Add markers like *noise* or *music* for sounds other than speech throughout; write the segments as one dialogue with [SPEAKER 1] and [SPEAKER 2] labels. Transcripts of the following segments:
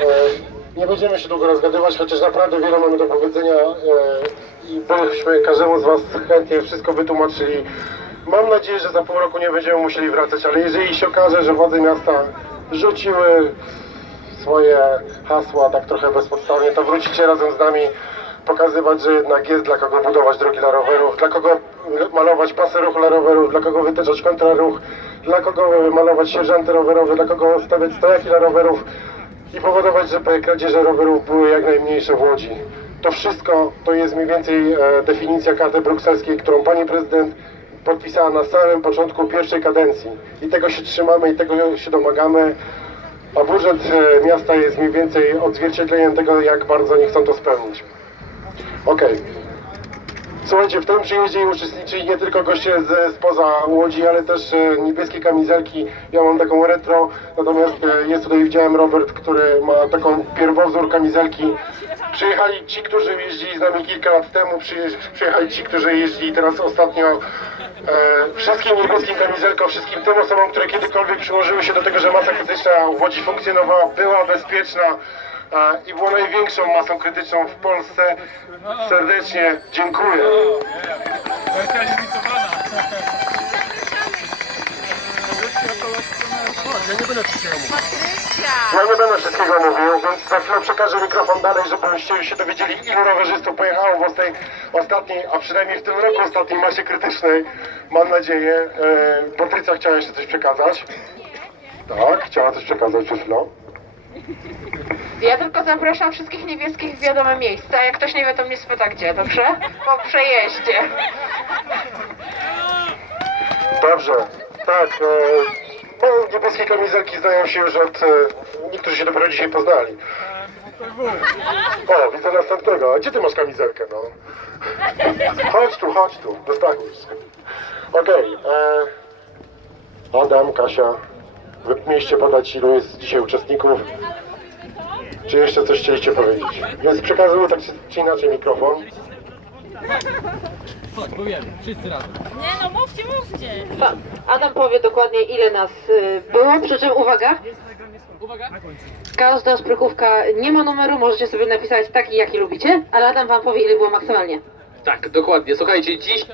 [SPEAKER 1] E, Nie będziemy się długo rozgadywać, chociaż naprawdę wiele mamy do powiedzenia e, i byśmy każdemu z Was chętnie wszystko wytłumaczyli. Mam nadzieję, że za pół roku nie będziemy musieli wracać, ale jeżeli się okaże, że władze miasta rzuciły swoje hasła tak trochę bezpodstawnie, to wrócicie razem z nami pokazywać, że jednak jest dla kogo budować drogi dla rowerów, dla kogo malować pasy ruchu dla rowerów, dla kogo wytyczać kontraruch, dla kogo malować sierżanty rowerowe, dla kogo stawiać stojaki dla rowerów i powodować, żeby kradzieże rowerów były jak najmniejsze w Łodzi. To wszystko to jest mniej więcej e, definicja karty brukselskiej, którą pani prezydent podpisała na samym początku pierwszej kadencji. I tego się trzymamy i tego się domagamy. A budżet e, miasta jest mniej więcej odzwierciedleniem tego, jak bardzo oni chcą to spełnić. Okej. Słuchajcie, w tym przyjeździe uczestniczyli nie tylko goście z, spoza Łodzi, ale też e, niebieskie kamizelki. Ja mam taką retro, natomiast e, jest tutaj, widziałem Robert, który ma taką pierwowzór kamizelki. Przyjechali ci, którzy jeździli z nami kilka lat temu, przyjechali ci, którzy jeździli teraz ostatnio. E, wszystkim niebieskim kamizelkom, wszystkim tym osobom, które kiedykolwiek przyłożyły się do tego, że masa krytyczna w Łodzi funkcjonowała, była bezpieczna i była największą masą krytyczną w Polsce. Serdecznie dziękuję. Ja nie będę wszystkiego mówił. Ja nie będę wszystkiego mówił, więc za chwilę przekażę mikrofon dalej, żebyście się dowiedzieli, ilu rowerzystów pojechało w tej ostatniej, a przynajmniej w tym roku ostatniej masie krytycznej. Mam nadzieję. E, Patrycja chciała jeszcze coś przekazać. Tak, chciała coś przekazać przed chwilą.
[SPEAKER 2] Ja tylko zapraszam wszystkich niebieskich w wiadome miejsca. Jak ktoś nie wie, to mnie spyta gdzie, dobrze? Po przejeździe.
[SPEAKER 1] Dobrze, tak. E, bo niebieskie kamizelki zdają się już od... E, niektórzy się dopiero dzisiaj poznali. O, widzę następnego. A gdzie ty masz kamizelkę, no? Chodź tu, chodź tu, dostawisz. Okej. e, Adam, Kasia, wy mieliście podać ilu jest dzisiaj uczestników. Czy jeszcze coś chcieliście powiedzieć? Więc przekazuję tak czy, inaczej mikrofon.
[SPEAKER 3] Chodź, powiemy. Wszyscy razem.
[SPEAKER 4] Nie no, mówcie, mówcie.
[SPEAKER 2] Adam powie dokładnie ile nas y, było, przy czym uwaga,
[SPEAKER 3] Uwaga.
[SPEAKER 2] każda szprychówka nie ma numeru, możecie sobie napisać taki jaki lubicie, ale Adam wam powie ile było maksymalnie.
[SPEAKER 5] Tak, dokładnie. Słuchajcie, dziś...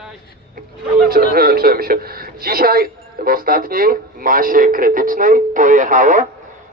[SPEAKER 5] Przełączyłem się. Dzisiaj w ostatniej masie krytycznej pojechało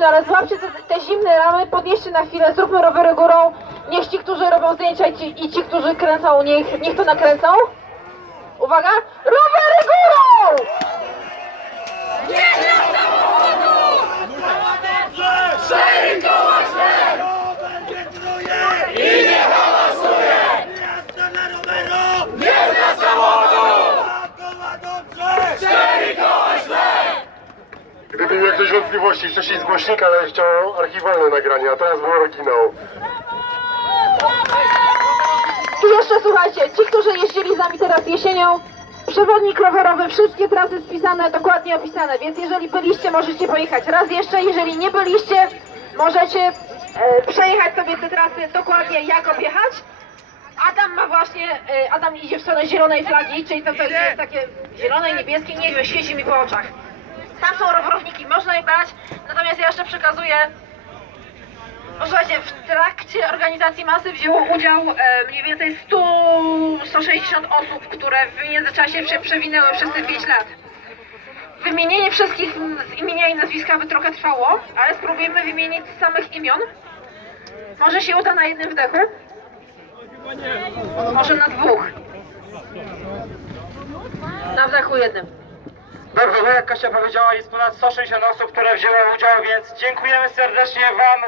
[SPEAKER 2] zimno, ale złapcie te, te zimne ramy, podnieście na chwilę, zróbmy rowery górą. Niech ci, którzy robią zdjęcia i ci, i ci którzy kręcą, niech, niech to nakręcą. Uwaga, rowery
[SPEAKER 1] Gdyby miał ktoś wątpliwości, wcześniej z głośnika, ale chciał archiwalne nagranie, a teraz był oryginał.
[SPEAKER 2] I jeszcze słuchajcie, ci, którzy jeździli z nami teraz jesienią, przewodnik rowerowy, wszystkie trasy spisane, dokładnie opisane, więc jeżeli byliście, możecie pojechać raz jeszcze, jeżeli nie byliście, możecie e, przejechać sobie te trasy dokładnie jak objechać. Adam ma właśnie, e, Adam idzie w stronę zielonej flagi, czyli to, to jest takie zielone, niebieskie, nie wiem, świeci mi po oczach. Tam są rowerowniki, można je brać, natomiast ja jeszcze przekazuję Słuchajcie, w trakcie organizacji masy wzięło udział e, mniej więcej 100, 160 osób, które w międzyczasie się przewinęły przez te 5 lat. Wymienienie wszystkich z imienia i nazwiska by trochę trwało, ale spróbujemy wymienić samych imion. Może się uda na jednym wdechu? Może na dwóch. Na wdechu jednym.
[SPEAKER 6] Dobrze, no jak Kasia powiedziała, jest ponad 160 osób, które wzięło udział, więc dziękujemy serdecznie Wam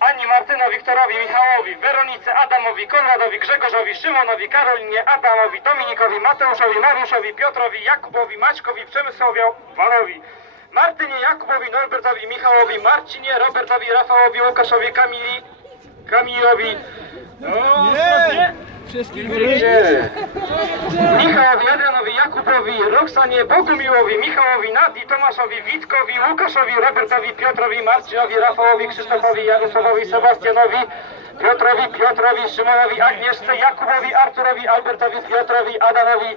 [SPEAKER 6] Ani, Martynowi, Wiktorowi, Michałowi, Weronice, Adamowi, Konradowi, Grzegorzowi, Szymonowi, Karolinie, Adamowi, Dominikowi, Mateuszowi, Mariuszowi, Piotrowi, Jakubowi, Maćkowi, Przemysłowi, Walowi, Martynie, Jakubowi, Norbertowi, Michałowi, Marcinie, Robertowi, Rafałowi, Łukaszowi, Kamili, Kamilowi, o, nie.
[SPEAKER 3] Wszystkich
[SPEAKER 6] Michałowi, Adrianowi, Jakubowi, Roxanie, Bogumiłowi, Michałowi, Nadii, Tomaszowi, Witkowi, Łukaszowi, Robertowi, Piotrowi, Marcinowi, Rafałowi, Krzysztofowi, Jarosławowi, Sebastianowi, Piotrowi, Piotrowi, Szymonowi, Agnieszce, Jakubowi, Arturowi, Albertowi, Piotrowi, Adamowi,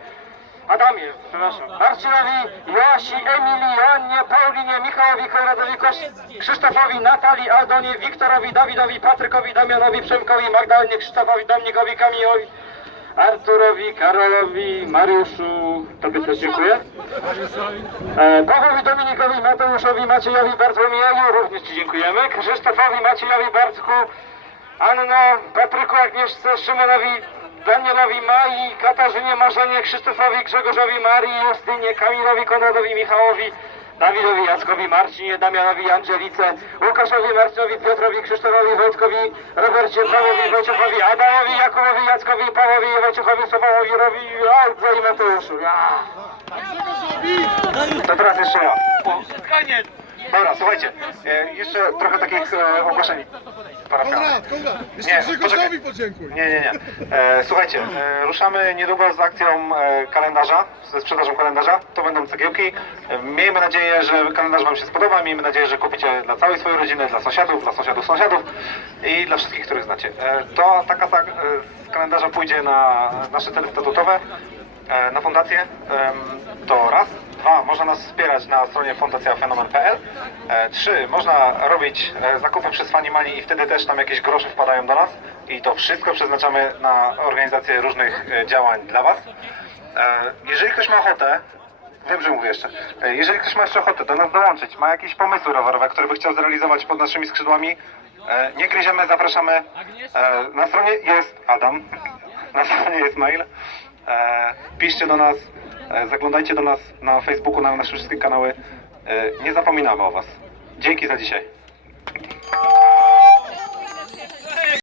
[SPEAKER 6] Adamie, przepraszam, Marcinowi, Joasi, Emilii, Joannie, Michałowi, Konradowi, Krzysztofowi, Natalii, Aldonie, Wiktorowi, Dawidowi, Patrykowi, Damianowi, Przemkowi, Magdalenie, Krzysztofowi, Dominikowi, Kamilowi, Arturowi, Karolowi, Mariuszu, Tobie też dziękuję. E, Pawłowi, Dominikowi, Mateuszowi, Maciejowi, Bartłomieju, również Ci dziękujemy. Krzysztofowi, Maciejowi, Bartku, Anno, Patryku, Agnieszce, Szymonowi, Danielowi, Mai, Katarzynie, Marzenie, Krzysztofowi, Grzegorzowi, Marii, Justynie, Kamilowi, Konradowi, Michałowi, Dawidowi, Jackowi, Marcinie, Damianowi, Angelice, Łukaszowi, Marcinowi, Piotrowi, Krzysztofowi, Wojtkowi, Robercie, Pawłowi, Wojciechowi, Adamowi, Jakubowi, Jackowi, Pawłowi, Wojciechowi, Sobałowi, Rowi, Aldze i Mateuszu. Ja. To teraz jeszcze ja. Koniec! Dobra, słuchajcie, e, jeszcze trochę takich e, ogłoszeń parafialnych.
[SPEAKER 4] Konrad, Konrad, jeszcze Grzegorzowi podziękuj.
[SPEAKER 6] Nie, nie, nie. E, słuchajcie, e, ruszamy niedługo z akcją e, kalendarza, ze sprzedażą kalendarza. To będą cegiełki. E, miejmy nadzieję, że kalendarz Wam się spodoba. Miejmy nadzieję, że kupicie dla całej swojej rodziny, dla sąsiadów, dla sąsiadów sąsiadów i dla wszystkich, których znacie. E, to taka sa- e, z kalendarza pójdzie na nasze cele statutowe, na fundację. To raz. Dwa, można nas wspierać na stronie fundacjafenomen.pl. E, Trzy, można robić e, zakupy przez Fanny Money i wtedy też tam jakieś grosze wpadają do nas. I to wszystko przeznaczamy na organizację różnych e, działań dla Was. E, Jeżeli ktoś ma ochotę, wiem, że mówię jeszcze, E, jeżeli ktoś ma jeszcze ochotę do nas dołączyć, ma jakieś pomysły rowerowe, które by chciał zrealizować pod naszymi skrzydłami, e, nie gryziemy, zapraszamy. E, Na stronie jest Adam, *laughs* na stronie jest mail. E, Piszcie do nas, e, zaglądajcie do nas na Facebooku, na nasze wszystkie kanały. E, Nie zapominamy o Was. Dzięki za dzisiaj.